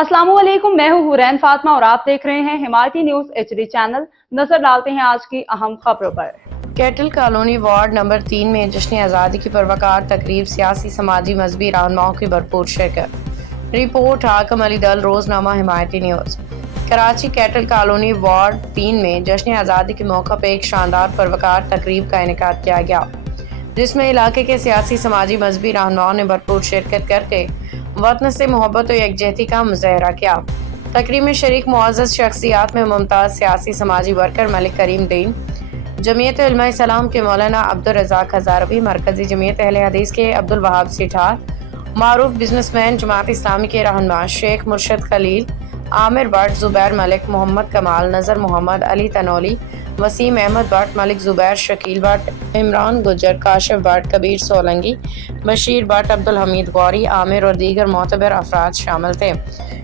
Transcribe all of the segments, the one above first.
अस्सलाम वालेकुम, मैं हूँ हुरैन फातिमा और आप देख रहे हैं हिमायती न्यूज HD चैनल। नजर डालते हैं आज की अहम खबरों पर। कैटल कॉलोनी वार्ड नंबर 3 में जश्न आज़ादी की परवकार तकरीब, सियासी समाजी मजहबी रहनुमाओं की भरपूर शिरकत। रिपोर्ट हाकम अली दल, रोजनामा Himayati news. Karachi cattle colony ward 3 में जश्न आज़ादी के मौका पर एक शानदार परवकार तकरीब का इनेकाद किया गया, जिसमें इलाके के सियासी समाजी मजहबी रहनुमाओं ने भरपूर शिरकत करके वतन से मोहब्बत और यकजहती का मुजाहरा किया। तकरीब में शरीक मुअज़्ज़ज़ शख्सियात में मुमताज़ सियासी समाजी वर्कर मलिक करीम दीन, जमीयत उलमा इस्लाम के मौलाना अब्दुल रज़ाक हज़ारवी, मरकजी जमीयत अहले हदीस के अब्दुल वहाब सिठार, मारूफ बिजनेसमैन जमात इस्लामी के रहनुमा शेख मुर्शद खलील, आमिर भट्ट, जुबैर मलिक, मोहम्मद कमाल, नज़र मोहम्मद, अली तनौली, वसीम अहमद भट्ट, मलिक जुबैर, शकील भट्ट, इमरान गुज्जर, काशिफ भट्ट, कबीर सोलंगी, बशीर भट्ट, अब्दुल हमीद गौरी, आमिर और दीगर मोतबर अफराद शामिल थे।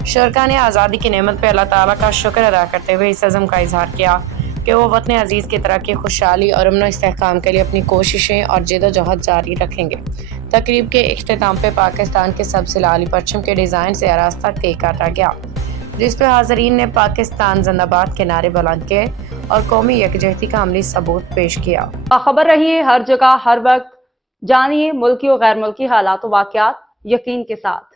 शुरका ने आज़ादी की नेमत पर अल्लाह ताला का शुक्र अदा करते हुए इस अज़म का इजहार किया कि वो वतन अजीज़ की तरक्की, खुशहाली और अमन इस्तेहकाम के लिए अपनी कोशिशें और जद्दोजहद जारी रखेंगे। तकरीब के इख्तिताम पे पाकिस्तान के सबसे लाली परचम के डिज़ाइन से आरास्ता केक काटा गया, जिस पर हाज़रीन ने पाकिस्तान जिंदाबाद के नारे बुलंद किए और कौमी यकजहती का अमली सबूत पेश किया। बाखबर रहिए हर जगह हर वक्त, जानिए मुल्की और गैर मुल्की हालात व वाक़यात यकीन के साथ।